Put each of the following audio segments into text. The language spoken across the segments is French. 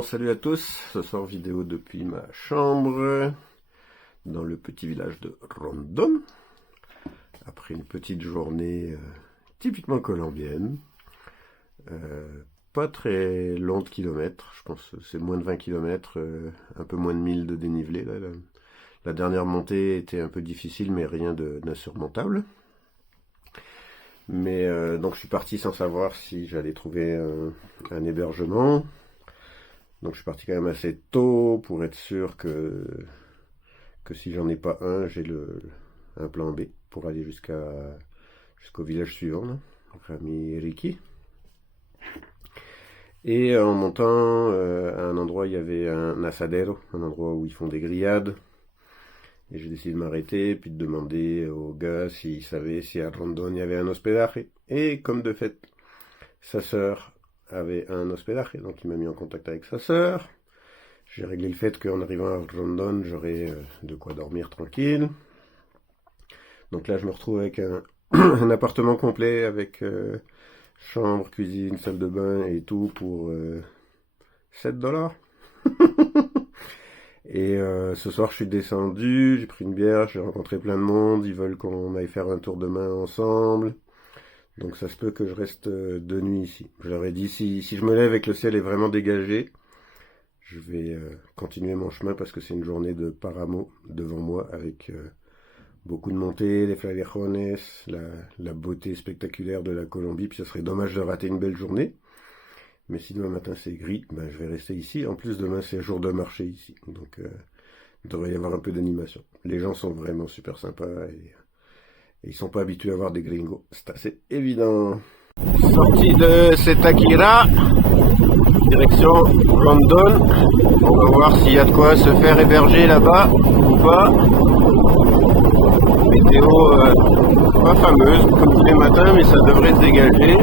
Bon, salut à tous, ce soir vidéo depuis ma chambre, dans le petit village de Rondon, après une petite journée typiquement colombienne, pas très long de kilomètres, je pense que c'est moins de 20 kilomètres, un peu moins de 1000 de dénivelé, là. La dernière montée était un peu difficile, mais rien d'insurmontable. Mais donc je suis parti sans savoir si j'allais trouver un hébergement. Donc je suis parti quand même assez tôt pour être sûr que si j'en ai pas un, j'ai un plan B pour aller jusqu'au village suivant, là, Ramiriki. Et en montant à un endroit, il y avait un asadero, un endroit où ils font des grillades. Et j'ai décidé de m'arrêter, puis de demander au gars s'il savait si à Rondon il y avait un hospedaje. Et comme de fait, sa sœur avait un hospedaje, donc il m'a mis en contact avec sa sœur. J'ai réglé le fait qu'en arrivant à Rondon, j'aurais de quoi dormir tranquille. Donc là, je me retrouve avec un appartement complet avec chambre, cuisine, salle de bain et tout pour 7 dollars. Et ce soir, je suis descendu, j'ai pris une bière, j'ai rencontré plein de monde, ils veulent qu'on aille faire un tour de main ensemble. Donc ça se peut que je reste 2 nuits ici. Je leur ai dit, si je me lève et que le ciel est vraiment dégagé, je vais continuer mon chemin parce que c'est une journée de paramo devant moi avec beaucoup de montées, les flaviajones, la beauté spectaculaire de la Colombie. Puis ça serait dommage de rater une belle journée. Mais si demain matin c'est gris, ben, je vais rester ici. En plus, demain c'est jour de marché ici. Donc il devrait y avoir un peu d'animation. Les gens sont vraiment super sympas et ils sont pas habitués à voir des gringos. C'est assez évident. Sortie de Setakira, direction Rondon. On va voir s'il y a de quoi se faire héberger là-bas ou pas. Météo pas fameuse comme tous les matins, mais ça devrait se dégager.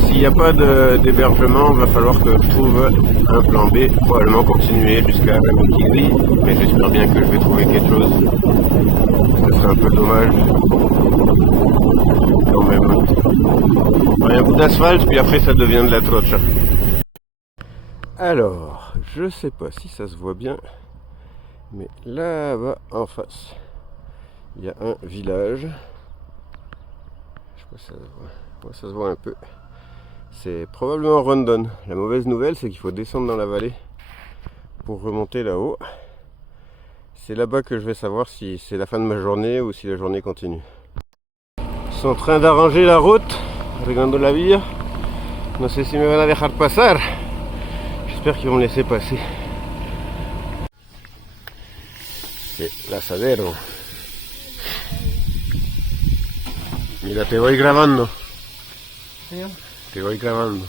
S'il n'y a pas d'hébergement, il va falloir que je trouve un plan B, probablement continuer jusqu'à la Mikiri, mais j'espère bien que je vais trouver quelque chose. Ce serait un peu dommage quand même. Il y a un bout d'asphalte, puis après ça devient de la trocha. Alors, je sais pas si ça se voit bien, mais là-bas en face, il y a un village. Je sais pas si ça se voit. Ouais, ça se voit un peu. C'est probablement Rondon. La mauvaise nouvelle, c'est qu'il faut descendre dans la vallée pour remonter là-haut. C'est là-bas que je vais savoir si c'est la fin de ma journée ou si la journée continue. Ils sont en train d'arranger la route, regardando la vía. No sé si me van a dejar pasar. J'espère qu'ils vont me laisser passer. C'est l'asadero. Mira, te voy grabando. ¿Sí? Te voy grabando.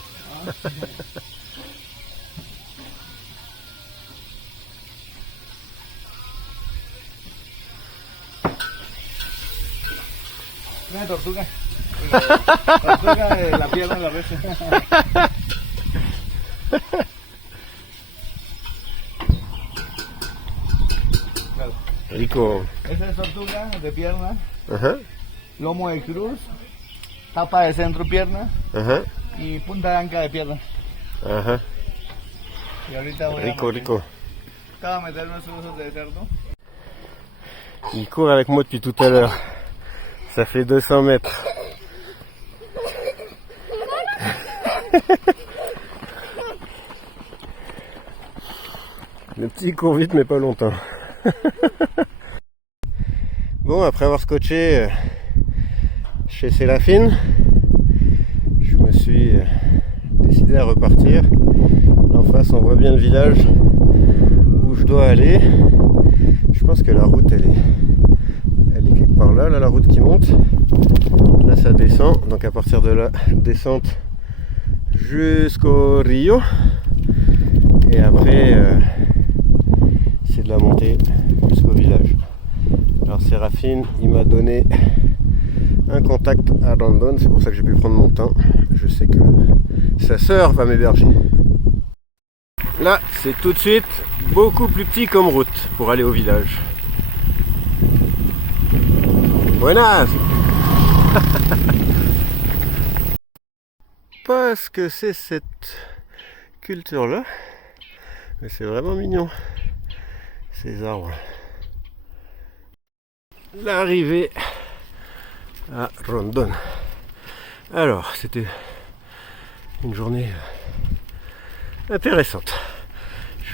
Una tortuga. Tortuga de la pierna de la res. Claro. Rico. Esa es tortuga de pierna. Ajá. Lomo de cruz. Tapa de centro pierna. Ajá. Y punta de anca de pierna. Ajá. Y ahorita voy Rico, rico. Acabo de meter unos trozos de cerdo. Il court avec moi depuis tout à l'heure. Ça fait 200 mètres. Le petit court vite mais pas longtemps. Bon, après avoir scotché chez Sélafine, je me suis décidé à repartir. Là en face on voit bien le village où je dois aller. Je pense que la route elle est quelque part là, la route qui monte. Là ça descend, donc à partir de là, descente jusqu'au Rio. Et après c'est de la montée jusqu'au village. Alors Séraphine, il m'a donné un contact à Rondon, c'est pour ça que j'ai pu prendre mon temps. Je sais que sa sœur va m'héberger. Là, c'est tout de suite beaucoup plus petit comme route pour aller au village. Buenas! Parce que c'est cette culture là. Mais c'est vraiment mignon, ces arbres. L'arrivée à Rondon. Alors, c'était une journée intéressante.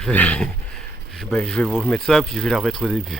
Je vais vous remettre ça, puis je vais la remettre au début.